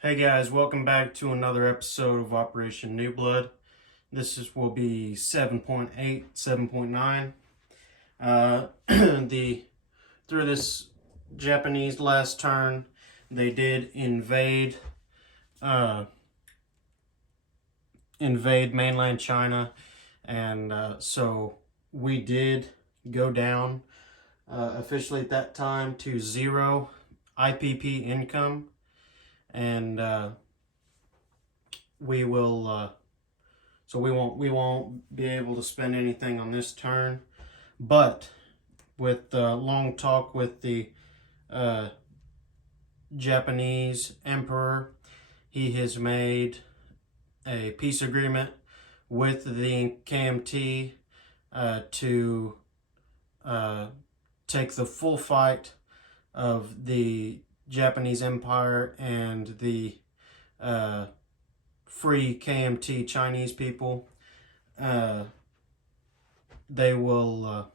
Hey guys, welcome back to another episode of Operation Newblood. Will be 7.8, 7.9. The through this Japanese last turn, they did invade mainland China, and so we did go down officially at that time to zero IPP income, and we will so we won't be able to spend anything on this turn. But with long talk with the Japanese emperor, he has made a peace agreement with the KMT to take the full fight of the Japanese Empire and the free KMT Chinese people. They will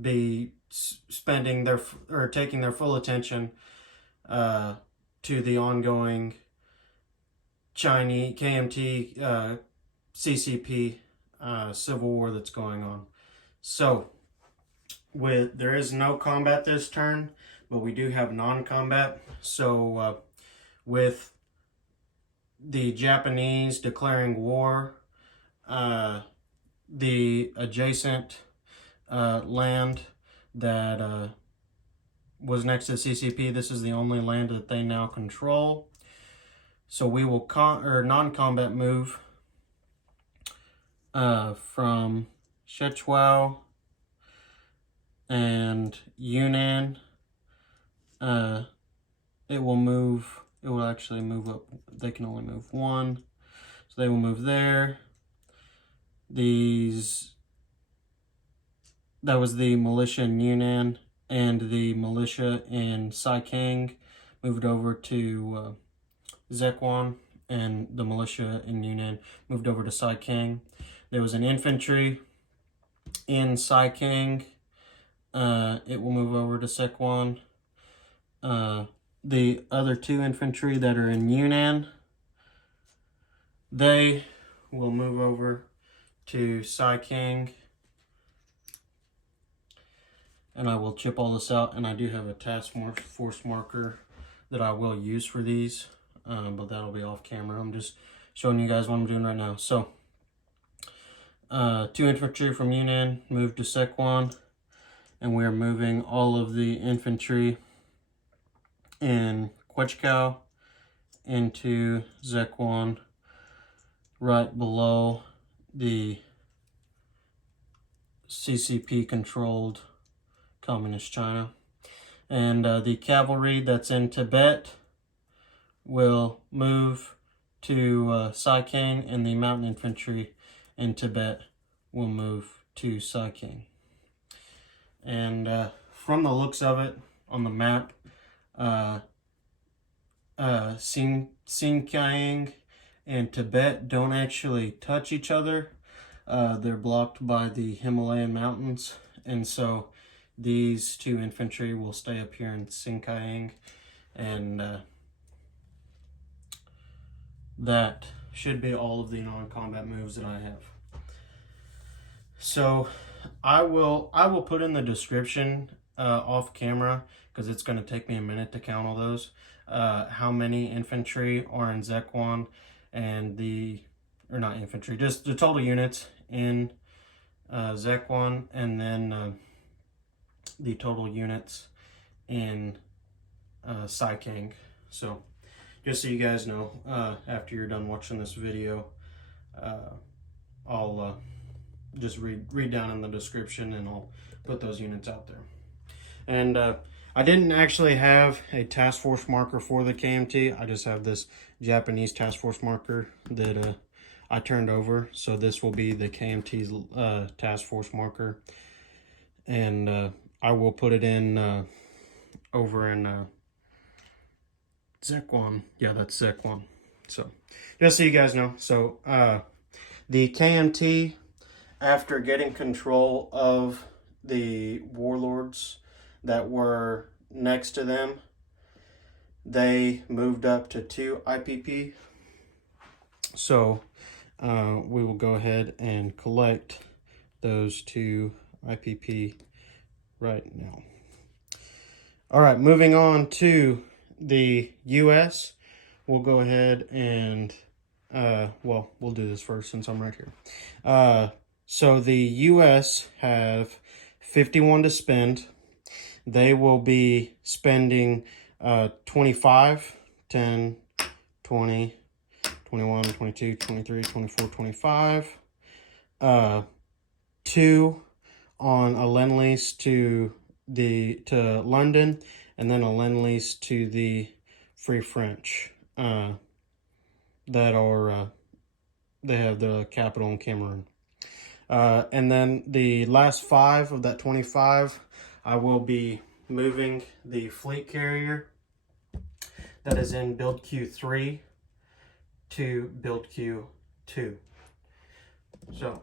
be spending their or taking their full attention to the ongoing Chinese KMT CCP civil war that's going on. So there is no combat this turn, but we do have non-combat. So with the Japanese declaring war, the adjacent land that was next to the CCP, this is the only land that they now control. So we will non-combat move from Szechwan and Yunnan. It will actually move up. They can only move one, so they will move there. That was the militia in Yunnan, and the militia in Sikang moved over to Szechwan, and the militia in Yunnan moved over to Sikang. There was an infantry in Sikang. It will move over to Szechwan. The other two infantry that are in Yunnan, they will move over to Sikang. And I will chip all this out, and I do have a task force marker that I will use for these, but that'll be off camera. I'm just showing you guys what I'm doing right now. So, two infantry from Yunnan moved to Szechwan, and we are moving all of the infantry in Szechwan into Szechwan, right below the CCP-controlled Communist China. And the cavalry that's in Tibet will move to Sikang, and the mountain infantry in Tibet will move to Sikang. And from the looks of it on the map, Sikang and Tibet don't actually touch each other. They're blocked by the Himalayan mountains, and so these two infantry will stay up here in Sikang, and that should be all of the non-combat moves that I have. So I will put in the description off camera, because it's going to take me a minute to count all those, how many infantry are in Szechwan, and not infantry, just the total units in Szechwan, and then the total units in Sikang. So just so you guys know, after you're done watching this video, I'll just read down in the description, and I'll put those units out there. And I didn't actually have a task force marker for the KMT. I just have this Japanese task force marker that I turned over. So this will be the KMT's task force marker. And I will put it in over in Szechwan. Yeah, that's Szechwan. So just so you guys know. So the KMT, after getting control of the warlords that were next to them, they moved up to 2 IPP. So we will go ahead and collect those 2 IPP right now. All right, moving on to the US. We'll go ahead and, well, we'll do this first since I'm right here. So the US have 51 to spend. They will be spending 25, 10, 20, 21, 22, 23, 24, 25. 2 on a lend-lease to London, and then a lend-lease to the Free French that are they have the capital in Cameroon. And then the last 5 of that 25, I will be moving the fleet carrier that is in build Q3 to build Q2. So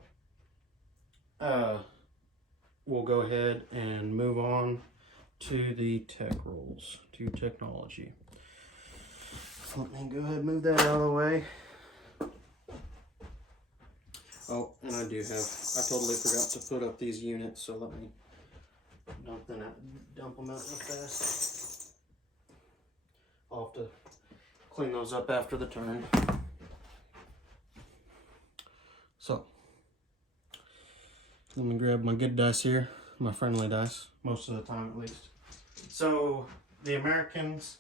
we'll go ahead and move on to the tech rolls, to technology. Let me go ahead and move that out of the way. Oh, and I totally forgot to put up these units, so let me dump them out real fast. I'll have to clean those up after the turn. So, let me grab my good dice here, my friendly dice, most of the time at least. So, the Americans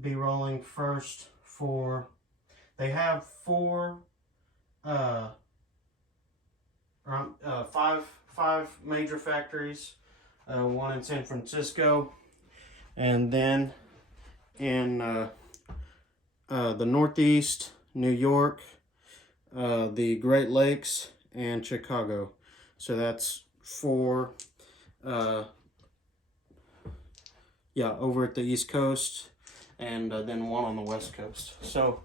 be rolling first for, they have 5 major factories, 1 in San Francisco, and then in the Northeast, New York, the Great Lakes, and Chicago. So that's 4 over at the East Coast, and then 1 on the West Coast. So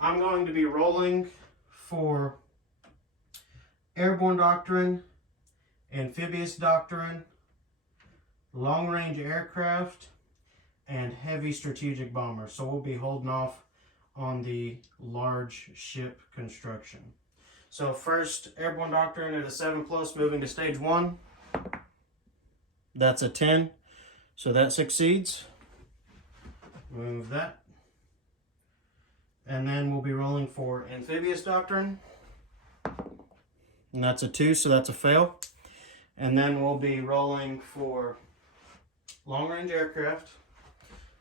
I'm going to be rolling for airborne doctrine, amphibious doctrine, long-range aircraft, and heavy strategic bombers. So we'll be holding off on the large ship construction. So first, airborne doctrine at a 7+, moving to stage 1. That's a 10, so that succeeds. Move that. And then we'll be rolling for amphibious doctrine. And that's a 2, so that's a fail. And then we'll be rolling for long-range aircraft.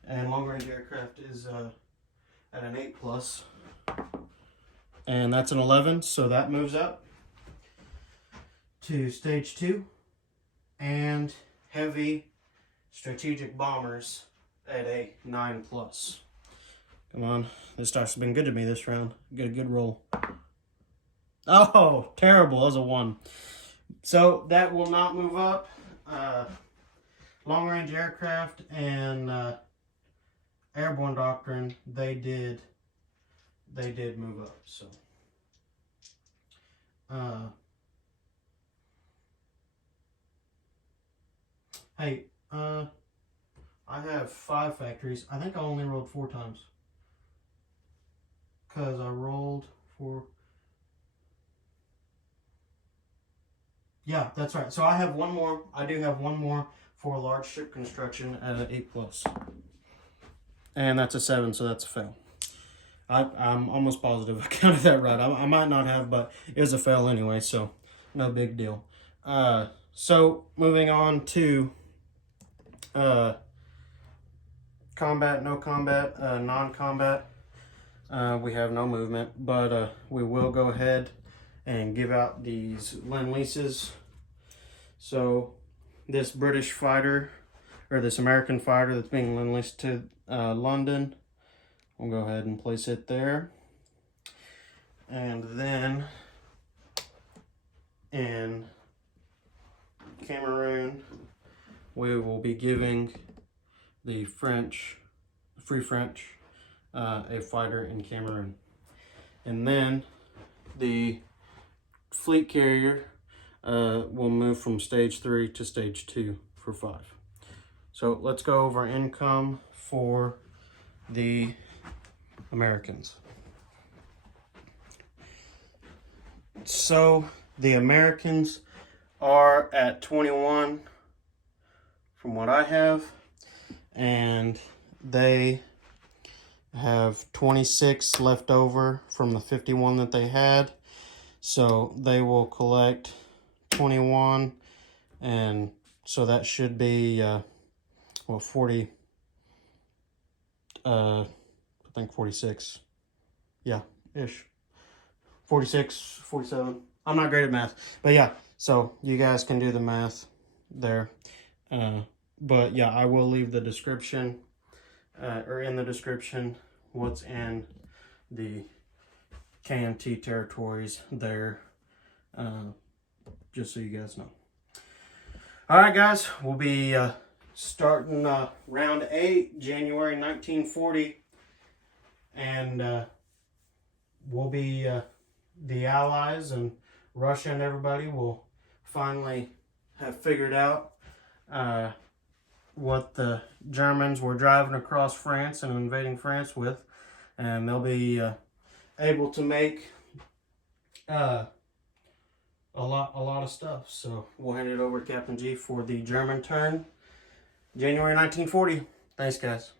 And long-range aircraft is at an 8+. And that's an 11, so that moves up to stage 2. And heavy strategic bombers at a 9+. Come on, this dice has been good to me this round. Get a good roll. Oh, terrible, that was a 1. So that will not move up. Long-range aircraft and airborne doctrine, they did move up. So hey, I have 5 factories. I think I only rolled 4 times, because I rolled for, yeah, that's right. So I have 1 more. I do have 1 more for large ship construction at an 8+. And that's a 7, so that's a fail. I'm almost positive I counted that right. I might not have, but it was a fail anyway, so no big deal. So moving on to combat, no combat, non-combat. We have no movement, but we will go ahead and give out these lend-leases. So this British fighter, or this American fighter that's being lend-leased to London, we'll go ahead and place it there. And then in Cameroon, we will be giving the Free French, a fighter in Cameroon. And then the fleet carrier will move from stage 3 to stage 2 for 5. So let's go over income, for the Americans. So the Americans are at 21 from what I have, and they have 26 left over from the 51 that they had. So they will collect 21, and so that should be 40, I think 46, yeah, ish, 46, 47. I'm not great at math, but yeah, so you guys can do the math there. But yeah, I will leave the description, or in the description, what's in the KMT territories there, just so you guys know. All right, guys, we'll be starting round 8, January 1940, and we'll be, the Allies and Russia and everybody will finally have figured out what the Germans were driving across France and invading France with, and they'll be able to make a lot of stuff. So we'll hand it over to Captain G for the German turn, January 1940. Thanks, guys.